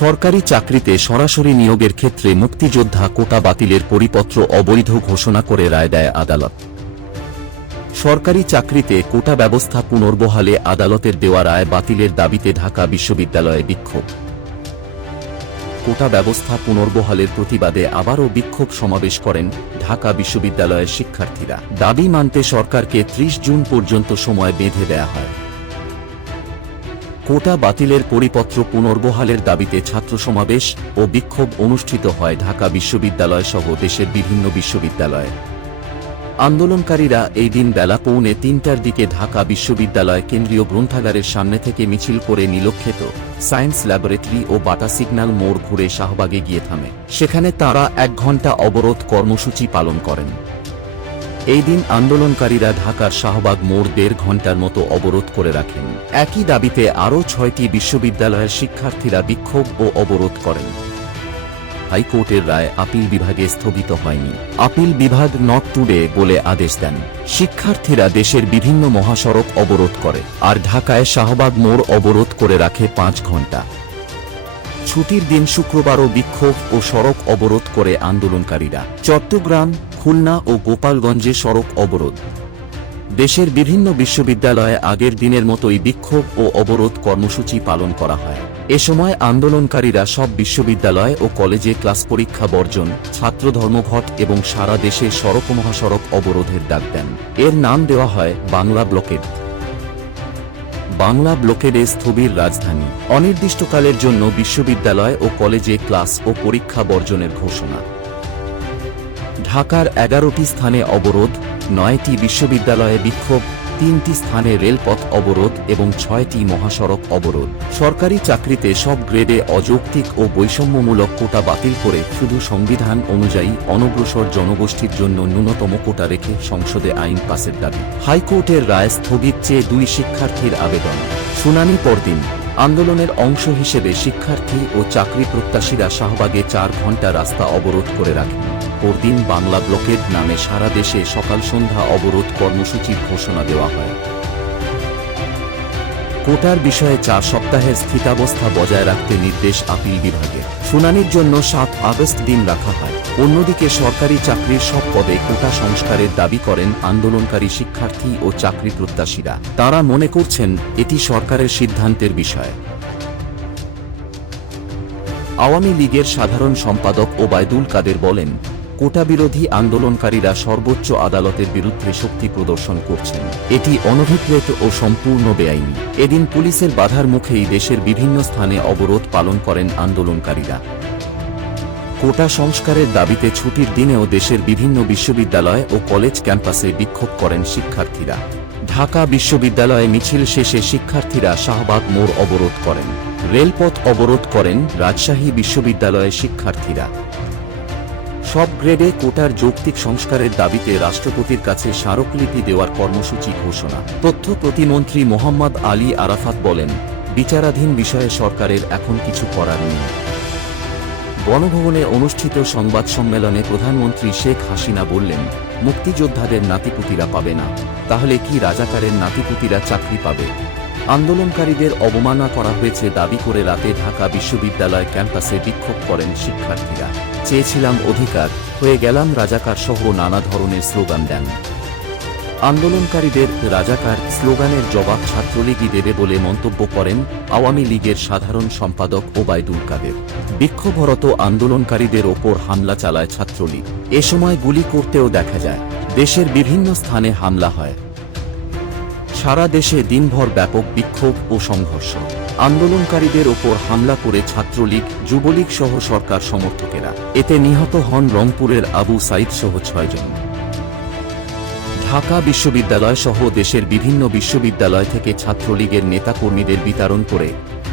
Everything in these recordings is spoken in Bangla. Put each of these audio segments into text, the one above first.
সরকারি চাকরিতে সরাসরি নিয়োগের ক্ষেত্রে মুক্তিযোদ্ধা কোটা বাতিলের পরিপত্র অবৈধ ঘোষণা করে রায় দেয় আদালত। সরকারি চাকরিতে কোটা ব্যবস্থা পুনর্বহালে আদালতের দেওয়া রায় বাতিলের দাবিতে ঢাকা বিশ্ববিদ্যালয়ে বিক্ষোভ। কোটা ব্যবস্থা পুনর্বহালের প্রতিবাদে আবারও বিক্ষোভ সমাবেশ করেন ঢাকা বিশ্ববিদ্যালয়ের শিক্ষার্থীরা। দাবি মানতে সরকারকে ৩০ জুন পর্যন্ত সময় বেঁধে দেয়া হয়। কোটা বাতিলের পরিপত্র পুনর্বহালের দাবিতে ছাত্র সমাবেশ ও বিক্ষোভ অনুষ্ঠিত হয় ঢাকা বিশ্ববিদ্যালয় সহ দেশের বিভিন্ন বিশ্ববিদ্যালয়ে। আন্দোলনকারীরা এই দিন বেলা 2:45টার দিকে ঢাকা বিশ্ববিদ্যালয় কেন্দ্রীয় গ্রন্থাগারের সামনে থেকে মিছিল করে নীলক্ষেত, সায়েন্স ল্যাবরেটরি ও বাটা সিগন্যাল মোড় ঘুরে শাহবাগে গিয়ে থামে। সেখানে তাঁরা ১ ঘণ্টা অবরোধ কর্মসূচি পালন করেন। এই দিন আন্দোলনকারীরা ঢাকার শাহবাগ মোড় ১.৫ ঘণ্টার মতো অবরোধ করে রাখেন। একই দাবিতে আরও ৬টি বিশ্ববিদ্যালয়ের শিক্ষার্থীরা বিক্ষোভ ও অবরোধ করেন। হাইকোর্টের রায় আপিল বিভাগে স্থগিত হয়নি। আপিল বিভাগ নট টুডে বলে আদেশ দেন। শিক্ষার্থীরা দেশের বিভিন্ন মহাসড়ক অবরোধ করে, আর ঢাকায় শাহবাগ মোড় অবরোধ করে রাখে ৫ ঘণ্টা। ছুটির দিন শুক্রবারও বিক্ষোভ ও সড়ক অবরোধ করে আন্দোলনকারীরা। চট্টগ্রাম, খুলনা ও গোপালগঞ্জে সড়ক অবরোধ। দেশের বিভিন্ন বিশ্ববিদ্যালয়ে আগের দিনের মতোই বিক্ষোভ ও অবরোধ কর্মসূচি পালন করা হয়। এ সময় আন্দোলনকারীরা সব বিশ্ববিদ্যালয় ও কলেজে ক্লাস পরীক্ষা বর্জন, ছাত্র ধর্মঘট এবং সারা দেশে সড়ক মহাসড়ক অবরোধের ডাক দেন। এর নাম দেওয়া হয় বাংলা ব্লকেড। বাংলা ব্লকেডে স্থবির রাজধানী। অনির্দিষ্টকালের জন্য বিশ্ববিদ্যালয় ও কলেজে ক্লাস ও পরীক্ষা বর্জনের ঘোষণা। ঢাকার ১১টি স্থানে অবরোধ, ৯টি বিশ্ববিদ্যালয়ে বিক্ষোভ, ৩টি স্থানে রেলপথ অবরোধ এবং ৬টি মহাসড়ক অবরোধ। সরকারি চাকরিতে সব গ্রেডে অযৌক্তিক ও বৈষম্যমূলক কোটা বাতিল করে শুধু সংবিধান অনুযায়ী অনগ্রসর জনগোষ্ঠীর জন্য ন্যূনতম কোটা রেখে সংসদে আইন পাসের দাবি। হাইকোর্টের রায় স্থগিত চেয়ে ২ শিক্ষার্থীর আবেদন। শুনানি পরদিন। আন্দোলনের অংশ হিসেবে শিক্ষার্থী ও চাকরি প্রত্যাশীরা শাহবাগে ৪ ঘণ্টা রাস্তা অবরোধ করে রাখেন। পরদিন বাংলা ব্লকেড নামে সারা দেশে সকাল সন্ধ্যা অবরোধ কর্মসূচির ঘোষণা দেওয়া হয়। কোটার বিষয়ে ৪ সপ্তাহের স্থিতাবস্থা বজায় রাখতে নির্দেশ আপিল বিভাগের। শুনানির জন্য ৭ আগস্ট দিন রাখা হয়। অন্যদিকে সরকারি চাকরির সব পদে কোটা সংস্কারের দাবি করেন আন্দোলনকারী শিক্ষার্থী ও চাকরি প্রত্যাশীরা। তারা মনে করছেন এটি সরকারের সিদ্ধান্তের বিষয়। আওয়ামী লীগের সাধারণ সম্পাদক ওবায়দুল কাদের বলেন, কোটা বিরোধী আন্দোলনকারীরা সর্বোচ্চ আদালতের বিরুদ্ধে শক্তি প্রদর্শন করছেন। এটি অনভিপ্রেত ও সম্পূর্ণ বেআইনি। এদিন পুলিশের বাধার মুখেই দেশের বিভিন্ন স্থানে অবরোধ পালন করেন আন্দোলনকারীরা। কোটা সংস্কারের দাবিতে ছুটির দিনেও দেশের বিভিন্ন বিশ্ববিদ্যালয় ও কলেজ ক্যাম্পাসে বিক্ষোভ করেন শিক্ষার্থীরা। ঢাকা বিশ্ববিদ্যালয়ে মিছিল শেষে শিক্ষার্থীরা শাহবাগ মোড় অবরোধ করেন। রেলপথ অবরোধ করেন রাজশাহী বিশ্ববিদ্যালয়ের শিক্ষার্থীরা। সব গ্রেডে কোটার যৌক্তিক সংস্কারের দাবিতে রাষ্ট্রপতির কাছে স্মারকলিপি দেওয়ার কর্মসূচি ঘোষণা। তথ্য প্রতিমন্ত্রী মোহাম্মদ আলী আরাফাত বলেন, বিচারাধীন বিষয়ে সরকারের এখন কিছু করার নেই। গণভবনে অনুষ্ঠিত সংবাদ সম্মেলনে প্রধানমন্ত্রী শেখ হাসিনা বললেন, মুক্তিযোদ্ধাদের নাতিপুতিরা পাবে না, তাহলে কি রাজাকারের নাতিপুতিরা চাকরি পাবে? আন্দোলনকারীদের অবমাননা করা হয়েছে দাবি করে রাতে ঢাকা বিশ্ববিদ্যালয় ক্যাম্পাসে বিক্ষোভ করেন শিক্ষার্থীরা। চেয়েছিলাম অধিকার, হয়ে গেলাম রাজাকার সহ নানা ধরনের স্লোগান দেন। আন্দোলনকারীদের রাজাকার স্লোগানের জবাব ছাত্রলীগই দেবে বলে মন্তব্য করেন আওয়ামী লীগের সাধারণ সম্পাদক ওবায়দুল কাদের। বিক্ষোভরত আন্দোলনকারীদের ওপর হামলা চালায় ছাত্রলীগ। এ সময় গুলি করতেও দেখা যায়। দেশের বিভিন্ন স্থানে হামলা হয়। সারা দেশে দিনভর ব্যাপক বিক্ষোভ ও সংঘর্ষ। আন্দোলনকারীদের ওপর হামলা করে ছাত্রলীগ, যুবলীগ সহ সরকার সমর্থকেরা। এতে নিহত হন রংপুরের আবু সাইদ সহ ৬ জন। ঢাকা বিশ্ববিদ্যালয় সহ দেশের বিভিন্ন বিশ্ববিদ্যালয় থেকে ছাত্রলীগের নেতাকর্মীদের বিতরণ করে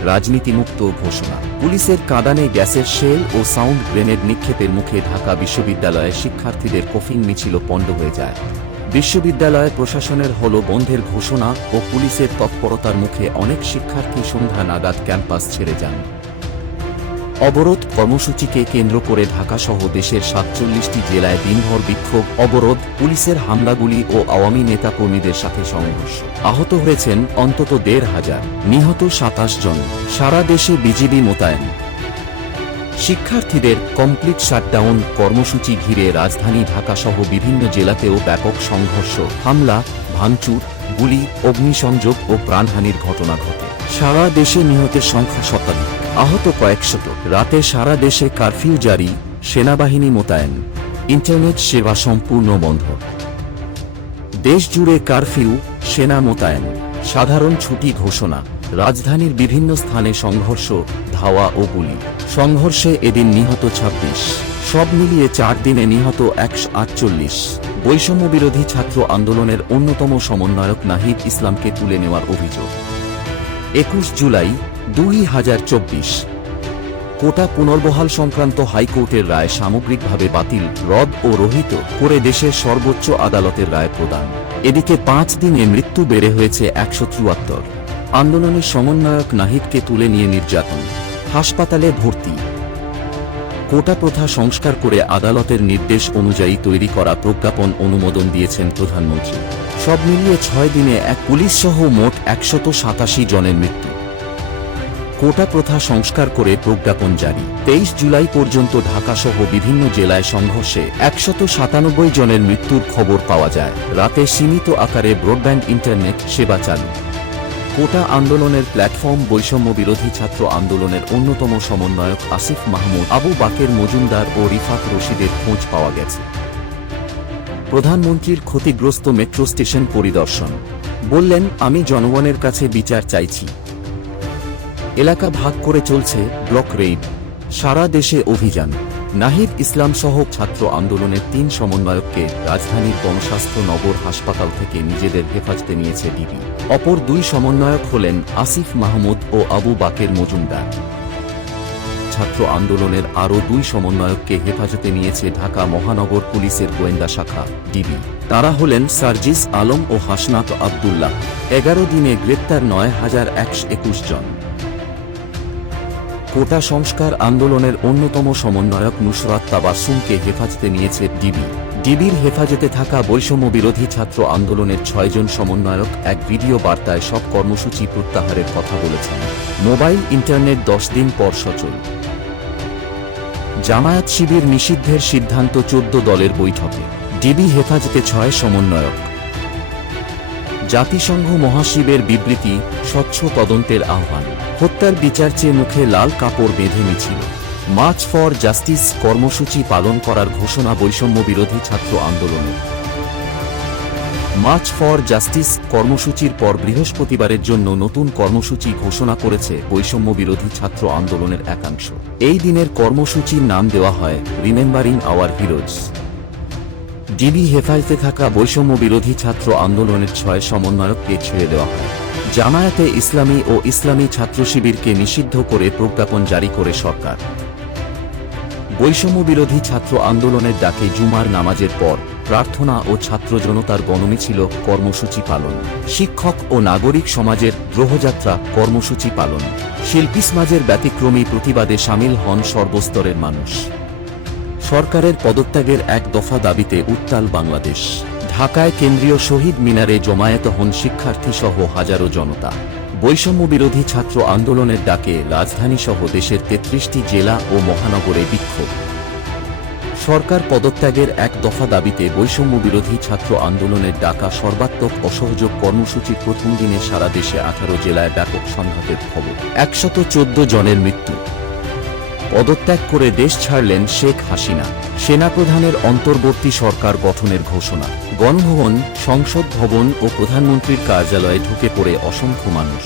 রাজনীতিমুক্ত ঘোষণা। পুলিশের কাঁদানে গ্যাসের শেল ও সাউন্ড গ্রেনেড নিক্ষেপের মুখে ঢাকা বিশ্ববিদ্যালয়ের শিক্ষার্থীদের কফিন মিছিল পণ্ড হয়ে যায়। বিশ্ববিদ্যালয় প্রশাসনের হলো বন্ধের ঘোষণা ও পুলিশের তৎপরতার মুখে অনেক শিক্ষার্থী সন্ধ্যা নাগাদ ক্যাম্পাস ছেড়ে যান। অবরোধ কর্মসূচিকে কেন্দ্র করে ঢাকাসহ দেশের ৪৭টি জেলায় দিনভর বিক্ষোভ, অবরোধ, পুলিশের হামলাগুলি ও আওয়ামী নেতাকর্মীদের সাথে সংঘর্ষ। আহত হয়েছেন অন্তত ১৫০০, নিহত ২৭ জন। সারা দেশে বিজিবি মোতায়েন। শিক্ষার্থীদের কমপ্লিট শাটডাউন কর্মসূচি ঘিরে রাজধানী ঢাকাসহ বিভিন্ন জেলাতেও ব্যাপক সংঘর্ষ, হামলা, ভাঙচুর, গুলি, অগ্নিসংযোগ ও প্রাণহানির ঘটনা ঘটে। সারা দেশে নিহতের সংখ্যা শতাধিক, আহত কয়েকশত। রাতে সারা দেশে কারফিউ জারি, সেনাবাহিনী মোতায়েন, ইন্টারনেট সেবা সম্পূর্ণ বন্ধ। দেশ জুড়ে কারফিউ, সেনা মোতায়েন, সাধারণ ছুটি ঘোষণা। রাজধানীর বিভিন্ন স্থানে সংঘর্ষ, ধাওয়া ও গুলি। সংঘর্ষে এদিন নিহত 26, সব মিলিয়ে 4 দিনে নিহত 148। বৈষম্যবিরোধী ছাত্র আন্দোলনের অন্যতম সমন্বয়ক নাহিদ ইসলামকে তুলে নেওয়ার অভিযোগ। 21 জুলাই 2024। কোটা পুনর্বহাল সংক্রান্ত হাইকোর্টের রায় সামগ্রিকভাবে বাতিল, রদ ও রহিত করে দেশের সর্বোচ্চ আদালতের রায় প্রদান। এদিকে 5 দিনে মৃত্যু বেড়ে হয়েছে 174। আন্দোলনের সমন্বয়ক নাহিদকে তুলে নিয়ে নির্যাতন, হাসপাতালে ভর্তি। কোটা প্রথা সংস্কার করে আদালতের নির্দেশ অনুযায়ী তৈরি করা প্রজ্ঞাপন অনুমোদন দিয়েছেন প্রধানমন্ত্রী। সব মিলিয়ে 6 দিনে এক পুলিশসহ মোট 187 জনের মৃত্যু। কোটা প্রথা সংস্কার করে প্রজ্ঞাপন জারি। 23 জুলাই পর্যন্ত ঢাকাসহ বিভিন্ন জেলায় সংঘর্ষে 197 জনের মৃত্যুর খবর পাওয়া যায়। রাতে সীমিত আকারে ব্রডব্যান্ড ইন্টারনেট সেবা চালু। কোটা আন্দোলনের প্ল্যাটফর্ম বৈষম্য বিরোধী ছাত্র আন্দোলনের অন্যতম সমন্বয়ক আসিফ মাহমুদ, আবু বাকের মজুমদার ও রিফাত রশিদের খোঁজ পাওয়া গেছে। প্রধানমন্ত্রীর ক্ষতিগ্রস্ত মেট্রো স্টেশন পরিদর্শন, বললেন, আমি জনগণের কাছে বিচার চাইছি। এলাকা ভাগ করে চলছে ব্লক রেইড, সারা দেশে অভিযান। নাহিদ ইসলাম সহ ছাত্র আন্দোলনের 3 সমন্বয়ককে রাজধানীর গণস্বাস্থ্য নগর হাসপাতাল থেকে নিজেদের হেফাজতে নিয়েছে ডিবি। অপর 2 সমন্বয়ক হলেন আসিফ মাহমুদ ও আবু বাকের মজুমদার। ছাত্র আন্দোলনের আরও 2 সমন্বয়ককে হেফাজতে নিয়েছে ঢাকা মহানগর পুলিশের গোয়েন্দা শাখা, ডিবি। তারা হলেন সার্জিস আলম ও হাসনাত আবদুল্লাহ। 11 দিনে গ্রেপ্তার 9121 জন। কোটা সংস্কার আন্দোলনের অন্যতম সমন্বয়ক নুসরাত তাবাসসুমকে হেফাজতে নিয়েছে ডিবি। ডিবির হেফাজতে থাকা বৈষম্য বিরোধী ছাত্র আন্দোলনের 6 জন সমন্বয়ক এক ভিডিও বার্তায় সব কর্মসূচি প্রত্যাহারের কথা বলেছেন। মোবাইল ইন্টারনেট 10 দিন পর সচল। জামায়াত শিবির নিষিদ্ধের সিদ্ধান্ত 14 দলের বৈঠকে। ডিবি হেফাজতে 6 সমন্বয়ক। জাতিসংঘ মহাসচিবের বিবৃতি, স্বচ্ছ তদন্তের আহ্বান। হত্যার বিচার চেয়ে মুখে লাল কাপড় বেঁধে মিছিল। মার্চ ফর জাস্টিস কর্মসূচি পালন করার ঘোষণা বৈষম্য বিরোধী ছাত্র আন্দোলনের। মার্চ ফর জাস্টিস কর্মসূচির পর বৃহস্পতিবারের জন্য নতুন কর্মসূচি ঘোষণা করেছে বৈষম্য বিরোধী ছাত্র আন্দোলনের একাংশ। এই দিনের কর্মসূচির নাম দেওয়া হয় রিমেম্বারিং আওয়ার হিরোজ। ডিবি হেফাজতে থাকা বৈষম্য বিরোধী ছাত্র আন্দোলনের 6 সমন্বয়ককে ছেড়ে দেওয়া হয়। জামায়াতে ইসলামী ও ইসলামী ছাত্র শিবিরকে নিষিদ্ধ করে প্রজ্ঞাপন জারি করে সরকার। বৈষম্য বিরোধী ছাত্র আন্দোলনের ডাকে জুমার নামাজের পর প্রার্থনা ও ছাত্র জনতার গণমিছিল কর্মসূচি পালন। শিক্ষক ও নাগরিক সমাজের গ্রহযাত্রা কর্মসূচি পালন। শিল্পী সমাজের ব্যতিক্রমী প্রতিবাদে সামিল হন সর্বস্তরের মানুষ। সরকারের পদত্যাগের 1 দফা দাবিতে উত্তাল বাংলাদেশ। ঢাকায় কেন্দ্রীয় শহীদ মিনারে জমায়েত হন শিক্ষার্থীসহ হাজারো জনতা। বৈষম্য বিরোধী ছাত্র আন্দোলনের ডাকে রাজধানীসহ দেশের 33টি জেলা ও মহানগরে বিক্ষোভ। সরকার পদত্যাগের 1 দফা দাবিতে বৈষম্য বিরোধী ছাত্র আন্দোলনের ডাকা সর্বাত্মক অসহযোগ কর্মসূচির প্রথম দিনে সারা দেশে 18 জেলায় ব্যাপক সংঘাতের খবর। 114 জনের মৃত্যু। পদত্যাগ করে দেশ ছাড়লেন শেখ হাসিনা। সেনাপ্রধানের অন্তর্বর্তী সরকার গঠনের ঘোষণা। গণভবন, সংসদ ভবন ও প্রধানমন্ত্রীর কার্যালয়ে ঢুকে পড়ে অসংখ্য মানুষ।